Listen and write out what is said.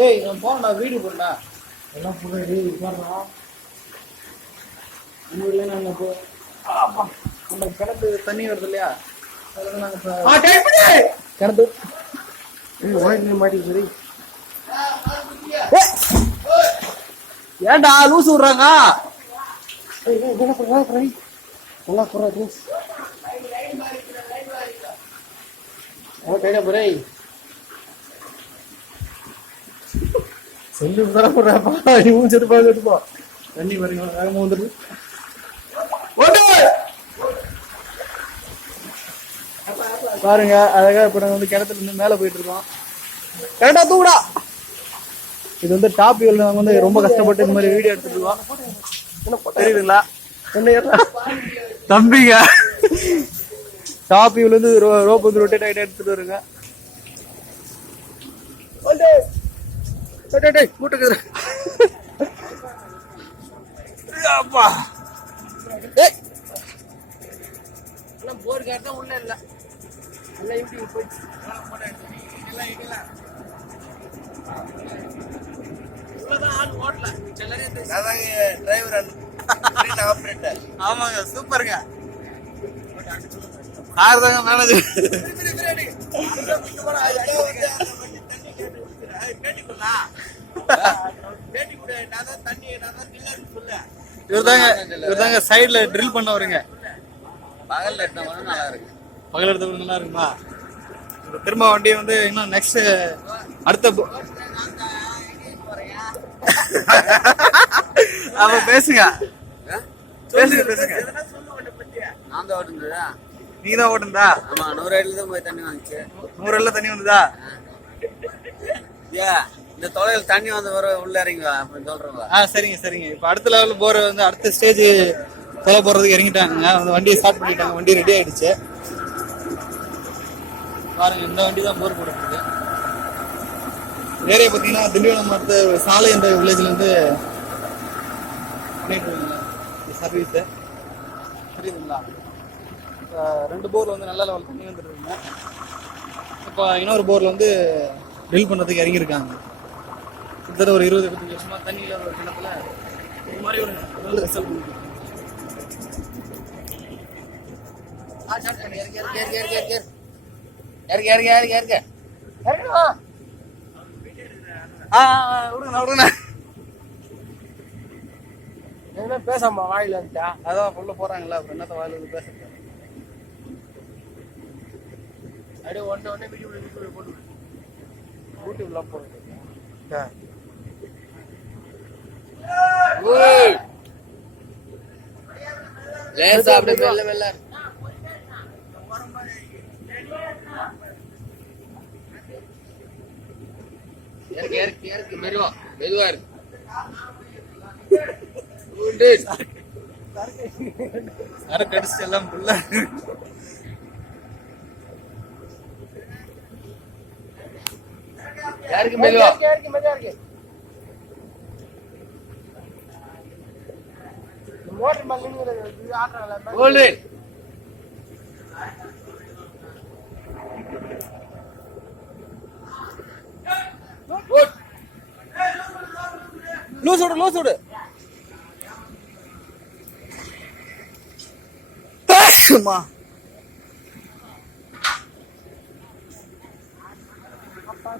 ஏய் நான் போனடா வீடு போறேன்டா எல்லாம் புகழ் உட்கார்றா. ஊர்ல நாங்க போ ஆமா நம்ம கிணத்து தண்ணி வருது இல்லையா? அதனால நாங்க இப்ப ஆ டைப் பண்ணு கிணத்து. ஏய் ஓய் மாட்டி சரி ஏன்டா லூசு விடுறாங்க? பண்ணா நல்லா போறா ட்ரெஸ் ஓ டைடா சொல்லி தர போடுறாப்பா நீ மூஞ்சி எடுப்பா எடுப்பா தண்ணி வரீங்க வேகமா ஓட்டு! பாருங்க அழகா இப்ப நாங்க வந்து கிணத்துல இருந்து மேல போயிட்டு இருக்கோம். கரெக்டா தூக்குடா இது வந்து டாப் வியூல நாங்க வந்து ரொம்ப கஷ்டப்பட்டு இந்த மாதிரி வீடியோ எடுத்துட்டு இருக்கோம். தெரியுதுங்களா? தம்பிங்க. டாப் வியூல இருந்து ரோப் வந்து ரொட்டேட் ஆயிட்டு எடுத்துட்டு வருங்க. டேய், மூட்டைக்குது. அப்பா. டேய். எல்லாம் போர் காட்டா உள்ள இல்ல. எல்லாம் யூடியூப் போயிடுச்சு. எல்லாம் photo எடுத்து. எல்லாம் இதெல்லாம். இவ்வளவுதான் சார் தாங்க இவர்தாங்க இவர்தாங்க சைடுல ட்ரில் பண்ண வருங்க பகல்ல எடுத்த நல்லா இருக்கு. பகல் எடுத்த நல்லா இருக்குமா? திரும்ப வண்டி வந்து இன்னும் நெக்ஸ்ட் அடுத்த அப்ப பேசுங்க. பேசுங்க பேசுங்க. நான் தான் ஓட்டுனதா? நீ தான் ஓட்டுந்தா ஆமா நூறு அடியில தான் போய் தண்ணி வந்துச்சு நூறு எல்லாம் தண்ணி வந்ததா? ஏ? இந்த தொலைவில் தண்ணி வந்த வர உள்ள இறங்கி அப்படின்னு சொல்றவங்க ஆ சரிங்க சரிங்க. இப்போ அடுத்த லெவல் போற வந்து அடுத்த ஸ்டேஜ் தொலை போறதுக்கு இறங்கிட்டாங்க வந்து வண்டியை ஸ்டார்ட் பண்ணிட்டாங்க. வண்டி ரெடி ஆயிடுச்சு. பாருங்க இந்த வண்டி தான் போர் போட்டுருக்கு ஏரியா பார்த்தீங்கன்னா திண்டிவனம் அடுத்த சாலை என்ற வில்லேஜ்ல இருந்து பண்ணிட்டு இருக்காங்க. புரியுதுங்களா? ரெண்டு போர் வந்து நல்ல லெவல் பண்ணி வந்துட்டு இப்போ இன்னொரு போரில் வந்து ட்ரில் பண்ணுறதுக்கு இறங்கியிருக்காங்க. கிட்டத்தட்ட ஒரு இருபது இருபத்தஞ்சு வருஷமா தண்ணி இல்லாத ஒரு கிணத்துல இது மாதிரி ஒரு நல்ல ரிசல்ட் பேசாம வாயில இருந்துட்டா? அதான் உள்ள போறாங்களா என்னத்த வாயில பேசுறது? அப்படியே ஒன்று ஒன்று வீடியோ போட்டு யூடியூப்ல போடுறது லேசா அப்படியே மெல்ல மெல்ல. இறக்கி இறக்கி இறக்கி மெதுவா மெதுவா இருக்கு உண்டு. சரக்கு அடிச்சு எல்லாம் ஃபுல்லா இறக்கி மெதுவா. இருக்கு மெதுவா இருக்கு லூஸ் விடு லூஸ் விடு. அம்மா